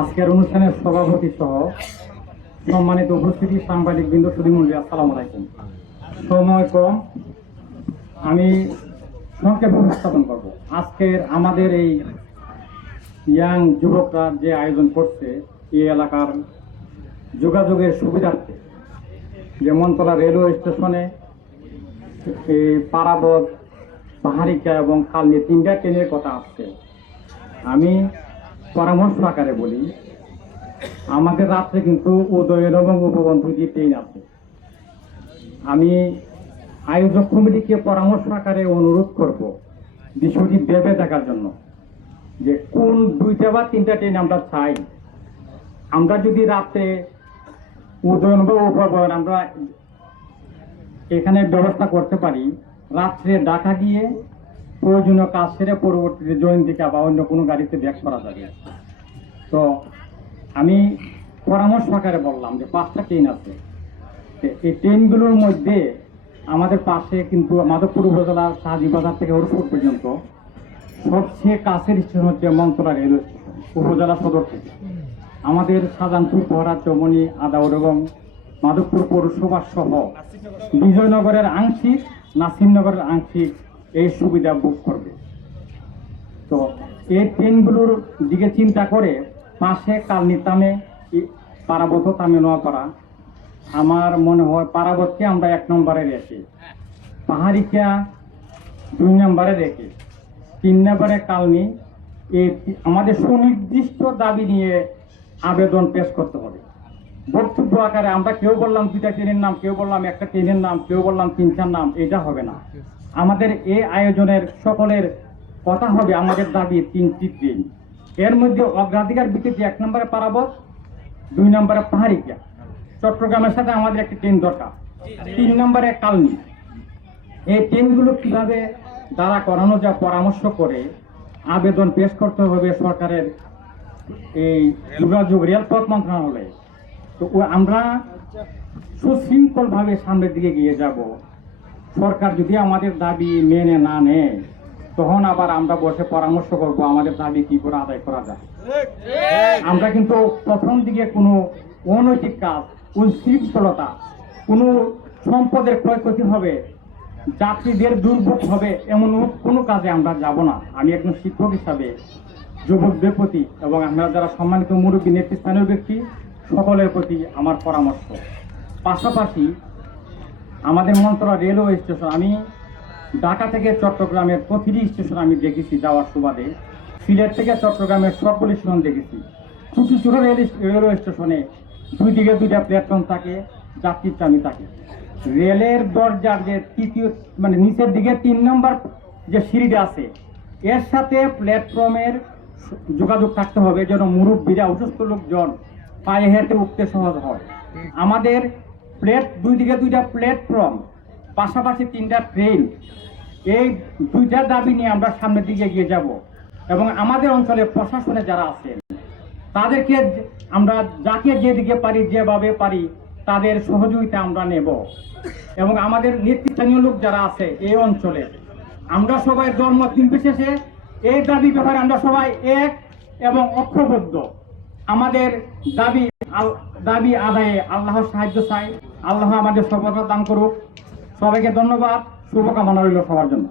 আজকের অনুষ্ঠানের সভাপতি সহ সম্মানিত উপস্থিতি সাংবাদিক বৃন্দ সুদীমন্ডলী আসসালাম আলাইকুম। সময় কম, আমি সংক্ষেপে উপস্থাপন করব। আজকের আমাদের এই ইয়াং যুবকরা যে আয়োজন করছে এই এলাকার যোগাযোগের সুবিধার্থে, যে মনতলা রেলওয়ে স্টেশনে এই পারাবত পাহাড়িকা এবং কালনি তিনটা ট্রেনের কথা আসছে। আমি পরামর্শ আকারে বলি আমাদের রাত্রে কিন্তু উদয়ন এবং উপবন দুইটি ট্রেন আছে আমি আয়োজক কমিটিকে পরামর্শ আকারে অনুরোধ করব বিষয়টি ভেবে দেখার জন্য যে কোন দুইটা বা তিনটা ট্রেন আমরা চাই। আমরা যদি রাত্রে উদয়ন বা উপবন আমরা এখানে ব্যবস্থা করতে পারি, রাত্রে ঢাকা গিয়ে প্রয়োজনীয় কাজ সেরে পরবর্তীতে জয়ন্তীকা বা অন্য কোনো গাড়িতে ব্যাক করা যাবে। তো আমি পরামর্শ আকারে বললাম যে পাঁচটা ট্রেন আছে। এই ট্রেনগুলোর মধ্যে আমাদের পাশে কিন্তু মাধবপুর উপজেলার শাহাজি বাজার থেকে হরপুর পর্যন্ত সবচেয়ে কাছের স্টেশন হচ্ছে রেলওয়ে স্টেশন উপজেলা সদর থেকে। আমাদের সাজানপুর পহরা চমনি আদাউর এবং মাধবপুর পৌরসভা সহ বিজয়নগরের আংশিক, নাসিমনগরের আংশিক এই সুবিধা বুক করবে। তো এই ট্রেনগুলোর দিকে চিন্তা করে পাশে কালনিতামে পারাবত তামে নোয়াপাড়া আমার মনে হয় পারাবতকে আমরা এক নম্বরে রেখে, পাহাড়িকা দুই নম্বরে রেখে, তিন নম্বরে কালনি এই আমাদের সুনির্দিষ্ট দাবি নিয়ে আবেদন পেশ করতে হবে। বক্তব্য আকারে আমরা কেউ বললাম দুইটা ট্রেনের নাম, কেউ বললাম একটা ট্রেনের নাম, কেউ বললাম তিনটার নাম, এটা হবে না। আমাদের এই আয়োজনের সকলের কথা হবে আমাদের দাবি তিনটি ট্রেন এর মধ্যে অগ্রাধিকার ভিত্তিতে এক নম্বরে পারাবত দুই নম্বরে পাহাড়িকা। চট্টগ্রামের সাথে আমাদের একটি ট্রেন দরকার। তিন নম্বরে কালনি। এই ট্রেনগুলো কীভাবে দ্বারা করানো যা পরামর্শ করে আবেদন পেশ করতে হবে সরকারের এই যোগাযোগ, রেলপথ মন্ত্রণালয়ে। তো আমরা সুশৃঙ্খলভাবে সামনের দিকে গিয়ে যাব। সরকার যদি আমাদের দাবি মেনে না নেয়, তখন আবার আমরা বসে পরামর্শ করব আমাদের দাবি কি করে আদায় করা যায়। আমরা কিন্তু প্রথম দিকে কোনো অনৈতিক কাজ উচ্ছৃঙ্খলতা কোনো সম্পদের ক্ষয়ক্ষতি হবে, যাত্রীদের দুর্ভোগ হবে এমন কোনো কাজে আমরা যাব না। আমি একজন শিক্ষক হিসাবে, যুবকদের প্রতি এবং আমরা যারা সম্মানিত মুরব্বী নেতৃস্থানীয় ব্যক্তি, সকলের প্রতি আমার পরামর্শ। পাশাপাশি আমাদের মন্ত্রা রেলওয়ে স্টেশন, আমি ঢাকা থেকে চট্টগ্রামের প্রতিটি স্টেশন আমি দেখেছি যাওয়ার সুবাদে। সিলেট থেকে চট্টগ্রামের সকল স্টেশন দেখেছি। ছোটো ছোটো রেল রেলওয়ে স্টেশনে দুই দিকে দুইটা প্ল্যাটফর্ম থাকে যাত্রীর চামি থাকে। রেলের দরজার যে তৃতীয় মানে নিচের দিকে তিন নম্বর যে সিঁড়িটা আছে, এর সাথে প্ল্যাটফর্মের যোগাযোগ থাকতে হবে যেন মুরব্বীরা অসুস্থ লোকজন পায়ে হেঁটে উঠতে সহজ হয়। আমাদের প্লেট, দুই দিকে দুইটা প্ল্যাটফর্ম পাশাপাশি তিনটা ট্রেন। এই দুইটা দাবি নিয়ে আমরা সামনের দিকে এগিয়ে যাব। এবং আমাদের অঞ্চলে প্রশাসনে যারা আছেন, তাদেরকে আমরা যাকে যেদিকে পারি, যেভাবে পারি, তাদের সহযোগিতা আমরা নেব। এবং আমাদের নেতৃস্থানীয় লোক যারা আছে এই অঞ্চলে, আমরা সবাই ধর্ম নির্বিশেষে এই দাবি ব্যাপারে আমরা সবাই এক এবং ঐক্যবদ্ধ। আমাদের দাবি দাবি আদায়ে আল্লাহর সাহায্য চাই। আল্লাহ আমাদের সফলতা দান করুক। সবাইকে ধন্যবাদ। শুভকামনা রইল সবার জন্য।